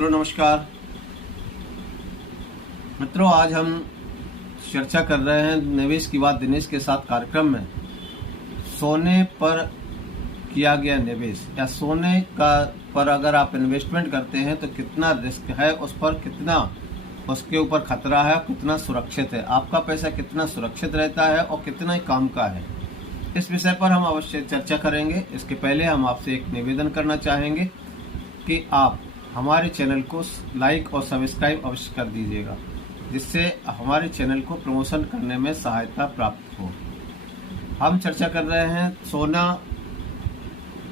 मित्रों नमस्कार। मित्रों, आज हम चर्चा कर रहे हैं निवेश की बात दिनेश के साथ कार्यक्रम में सोने पर किया गया निवेश या सोने का पर अगर आप इन्वेस्टमेंट करते हैं तो कितना रिस्क है, उस पर कितना उसके ऊपर खतरा है, कितना सुरक्षित है, आपका पैसा कितना सुरक्षित रहता है और कितना काम का है। इस विषय पर हम अवश्य चर्चा करेंगे। इसके पहले हम आपसे एक निवेदन करना चाहेंगे कि आप हमारे चैनल को लाइक और सब्सक्राइब अवश्य कर दीजिएगा, जिससे हमारे चैनल को प्रमोशन करने में सहायता प्राप्त हो। हम चर्चा कर रहे हैं सोना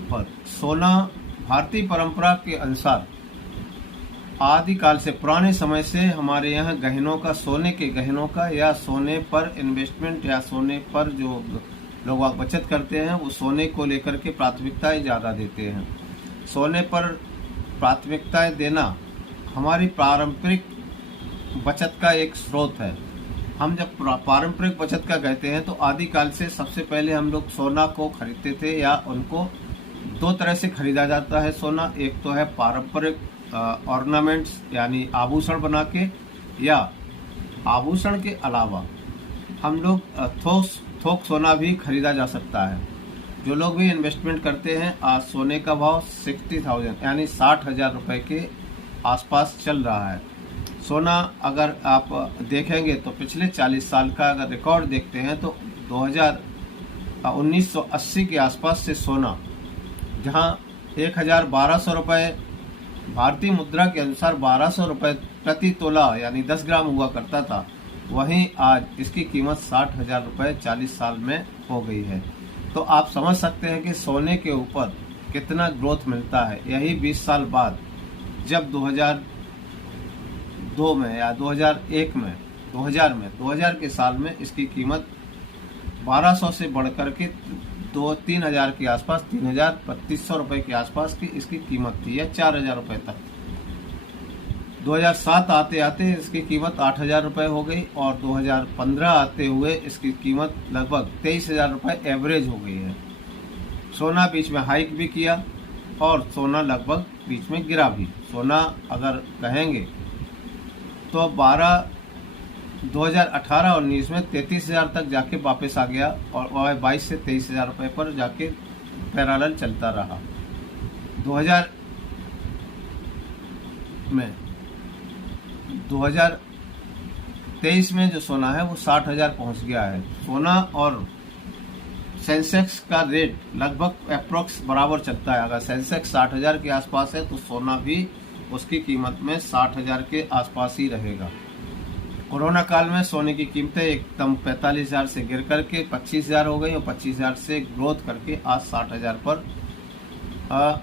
पर। सोना भारतीय परंपरा के अनुसार आदिकाल से, पुराने समय से हमारे यहाँ गहनों का, सोने के गहनों का या सोने पर इन्वेस्टमेंट या सोने पर जो लोग बचत करते हैं वो सोने को लेकर के प्राथमिकताएं ज़्यादा देते हैं। सोने पर प्राथमिकताएं देना हमारी पारंपरिक बचत का एक स्रोत है। हम जब पारंपरिक बचत का कहते हैं तो आदिकाल से सबसे पहले हम लोग सोना को खरीदते थे, या उनको दो तरह से खरीदा जाता है सोना। एक तो है पारंपरिक ऑर्नामेंट्स यानी आभूषण बना के, या आभूषण के अलावा हम लोग थोक सोना भी खरीदा जा सकता है। जो लोग भी इन्वेस्टमेंट करते हैं, आज सोने का भाव 60,000 यानी 60,000 रुपये के आसपास चल रहा है। सोना अगर आप देखेंगे तो पिछले 40 साल का अगर रिकॉर्ड देखते हैं तो 1980 के आसपास से सोना, जहां 1,1200 रुपये भारतीय मुद्रा के अनुसार 1200 रुपये प्रति तोला यानी 10 ग्राम हुआ करता था, वहीं आज इसकी कीमत 60,000 रुपये 40 साल में हो गई है। तो आप समझ सकते हैं कि सोने के ऊपर कितना ग्रोथ मिलता है। यही 20 साल बाद जब 2002 में या 2001 में 2000 के साल में इसकी कीमत 1200 से बढ़कर के 2-3 हज़ार के आसपास, 3,300 रुपये के आसपास की इसकी कीमत थी, या 4,000 रुपये तक। 2007 आते आते इसकी कीमत 8,000 रुपये हो गई, और 2015 आते हुए इसकी कीमत लगभग 23,000 रुपये एवरेज हो गई है। सोना बीच में हाइक भी किया और सोना लगभग बीच में गिरा भी। सोना अगर कहेंगे तो 2018-19 में 33,000 तक जाके वापस आ गया, और 22 से 23,000 रुपये पर जाके पैरेलल चलता रहा। 2023 में जो सोना है वो 60,000 पहुंच गया है। सोना और सेंसेक्स का रेट लगभग अप्रोक्स बराबर चलता है। अगर सेंसेक्स 60,000 के आसपास है तो सोना भी उसकी कीमत में 60,000 के आसपास ही रहेगा। कोरोना काल में सोने की कीमतें एकदम 45,000 से गिर करके 25,000 हो गई, और 25,000 से ग्रोथ करके आज 60,000 पर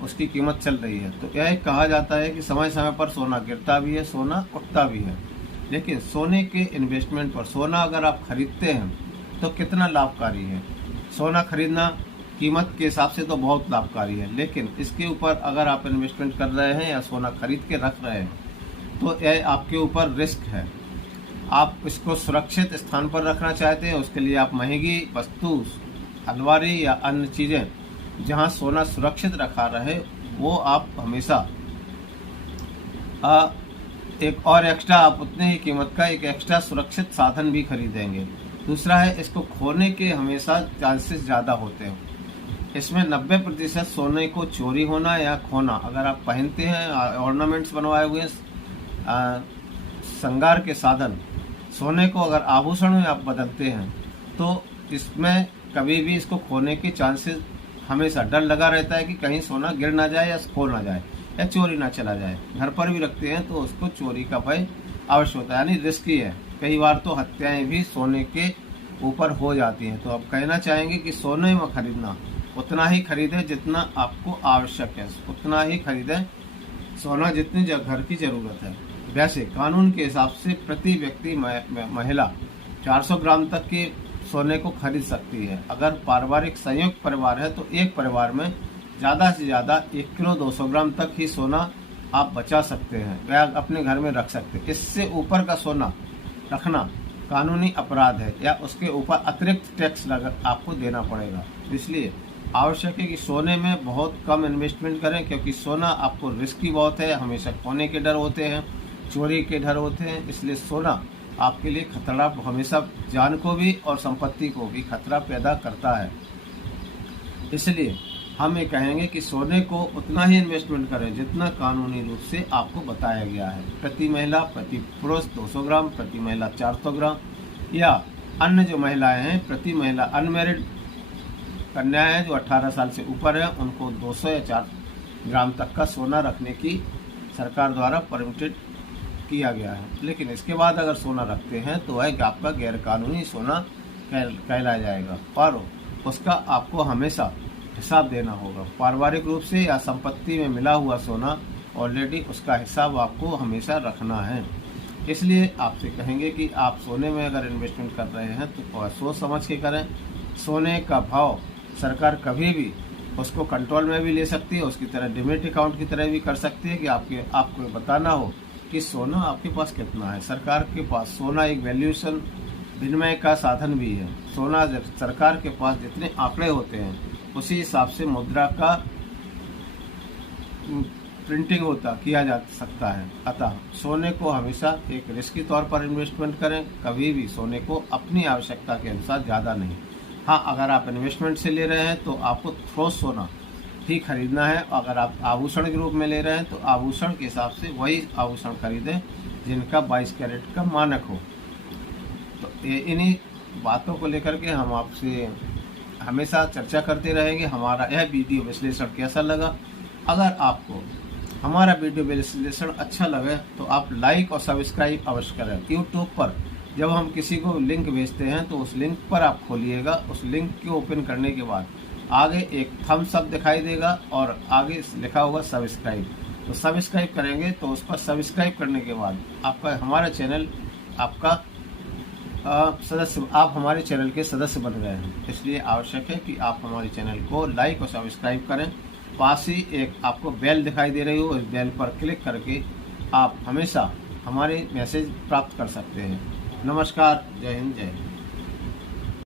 उसकी कीमत चल रही है। तो यह कहा जाता है कि समय समय पर सोना गिरता भी है, सोना उठता भी है। लेकिन सोने के इन्वेस्टमेंट पर, सोना अगर आप खरीदते हैं तो कितना लाभकारी है। सोना खरीदना कीमत के हिसाब से तो बहुत लाभकारी है, लेकिन इसके ऊपर अगर आप इन्वेस्टमेंट कर रहे हैं या सोना खरीद के रख रहे हैं तो यह आपके ऊपर रिस्क है। आप इसको सुरक्षित स्थान पर रखना चाहते हैं, उसके लिए आप महंगी वस्तु, अलमारी या अन्य चीज़ें जहां सोना सुरक्षित रखा रहे, वो आप हमेशा एक और एक्स्ट्रा, आप उतने ही कीमत का एक एक्स्ट्रा सुरक्षित साधन भी खरीदेंगे। दूसरा है, इसको खोने के हमेशा चांसेस ज़्यादा होते हैं। इसमें 90% सोने को चोरी होना या खोना, अगर आप पहनते हैं ऑर्नामेंट्स बनवाए हुए श्रृंगार के साधन, सोने को अगर आभूषण में आप बदलते हैं तो इसमें कभी भी इसको खोने के चांसेस, हमेशा डर लगा रहता है कि कहीं सोना गिर ना जाए या खो ना जाए या चोरी ना चला जाए। घर पर भी रखते हैं तो उसको चोरी का भय अवश्य होता है, यानी रिस्की है। कई बार तो हत्याएं भी सोने के ऊपर हो जाती हैं। तो आप कहना चाहेंगे कि सोने में खरीदना उतना ही खरीदें जितना आपको आवश्यक है, उतना ही खरीदें सोना जितनी घर की ज़रूरत है। वैसे कानून के हिसाब से प्रति व्यक्ति महिला 400 ग्राम तक के सोने को खरीद सकती है। अगर पारिवारिक संयुक्त परिवार है तो एक परिवार में ज़्यादा से ज़्यादा 1 किलो 200 ग्राम तक ही सोना आप बचा सकते हैं या अपने घर में रख सकते हैं। इससे ऊपर का सोना रखना कानूनी अपराध है, या उसके ऊपर अतिरिक्त टैक्स आपको देना पड़ेगा। इसलिए आवश्यक है कि सोने में बहुत कम इन्वेस्टमेंट करें, क्योंकि सोना आपको रिस्की बहुत है, हमेशा खोने के डर होते हैं, चोरी के डर होते हैं, इसलिए सोना आपके लिए खतरा, हमेशा जान को भी और संपत्ति को भी खतरा पैदा करता है। इसलिए हम ये कहेंगे कि सोने को उतना ही इन्वेस्टमेंट करें जितना कानूनी रूप से आपको बताया गया है। प्रति महिला प्रति पुरुष 200 ग्राम, प्रति महिला 400 ग्राम, या अन्य जो महिलाएं हैं, प्रति महिला अनमैरिड कन्याएं हैं जो 18 साल से ऊपर है, उनको 200 या 4 ग्राम तक का सोना रखने की सरकार द्वारा परमिटेड किया गया है। लेकिन इसके बाद अगर सोना रखते हैं तो वह आपका गैरकानूनी सोना कहलाया जाएगा और उसका आपको हमेशा हिसाब देना होगा। पारिवारिक रूप से या संपत्ति में मिला हुआ सोना ऑलरेडी उसका हिसाब आपको हमेशा रखना है। इसलिए आपसे कहेंगे कि आप सोने में अगर इन्वेस्टमेंट कर रहे हैं तो सोच समझ के करें। सोने का भाव सरकार कभी भी उसको कंट्रोल में भी ले सकती है, उसकी तरह डिमेट अकाउंट की तरह भी कर सकती है कि आपको बताना हो कि सोना आपके पास कितना है। सरकार के पास सोना एक वैल्यूएशन विनिमय का साधन भी है। सोना सरकार के पास जितने आंकड़े होते हैं उसी हिसाब से मुद्रा का प्रिंटिंग किया जा सकता है। अतः सोने को हमेशा एक रिस्क के तौर पर इन्वेस्टमेंट करें, कभी भी सोने को अपनी आवश्यकता के अनुसार ज़्यादा नहीं। हाँ, अगर आप इन्वेस्टमेंट से ले रहे हैं तो आपको ठोस सोना ही खरीदना है। अगर आप आभूषण के रूप में ले रहे हैं तो आभूषण के हिसाब से वही आभूषण खरीदें जिनका 22 कैरेट का मानक हो। तो इन्हीं बातों को लेकर के हम आपसे हमेशा चर्चा करते रहेंगे। हमारा यह वीडियो विश्लेषण कैसा लगा? अगर आपको हमारा वीडियो विश्लेषण अच्छा लगे तो आप लाइक और सब्सक्राइब अवश्य करें। यूट्यूब पर जब हम किसी को लिंक भेजते हैं तो उस लिंक पर आप खोलिएगा। उस लिंक को ओपन करने के बाद आगे एक थम्स अप दिखाई देगा और आगे लिखा होगा सब्सक्राइब। तो सब्सक्राइब करेंगे तो उस पर सब्सक्राइब करने के बाद आपका हमारा चैनल आपका सदस्य, आप हमारे चैनल के सदस्य बन गए हैं। इसलिए आवश्यक है कि आप हमारे चैनल को लाइक और सब्सक्राइब करें। पास ही एक आपको बेल दिखाई दे रही हो, उस बेल पर क्लिक करके आप हमेशा हमारे मैसेज प्राप्त कर सकते हैं। नमस्कार, जय हिंद, जय हिंद।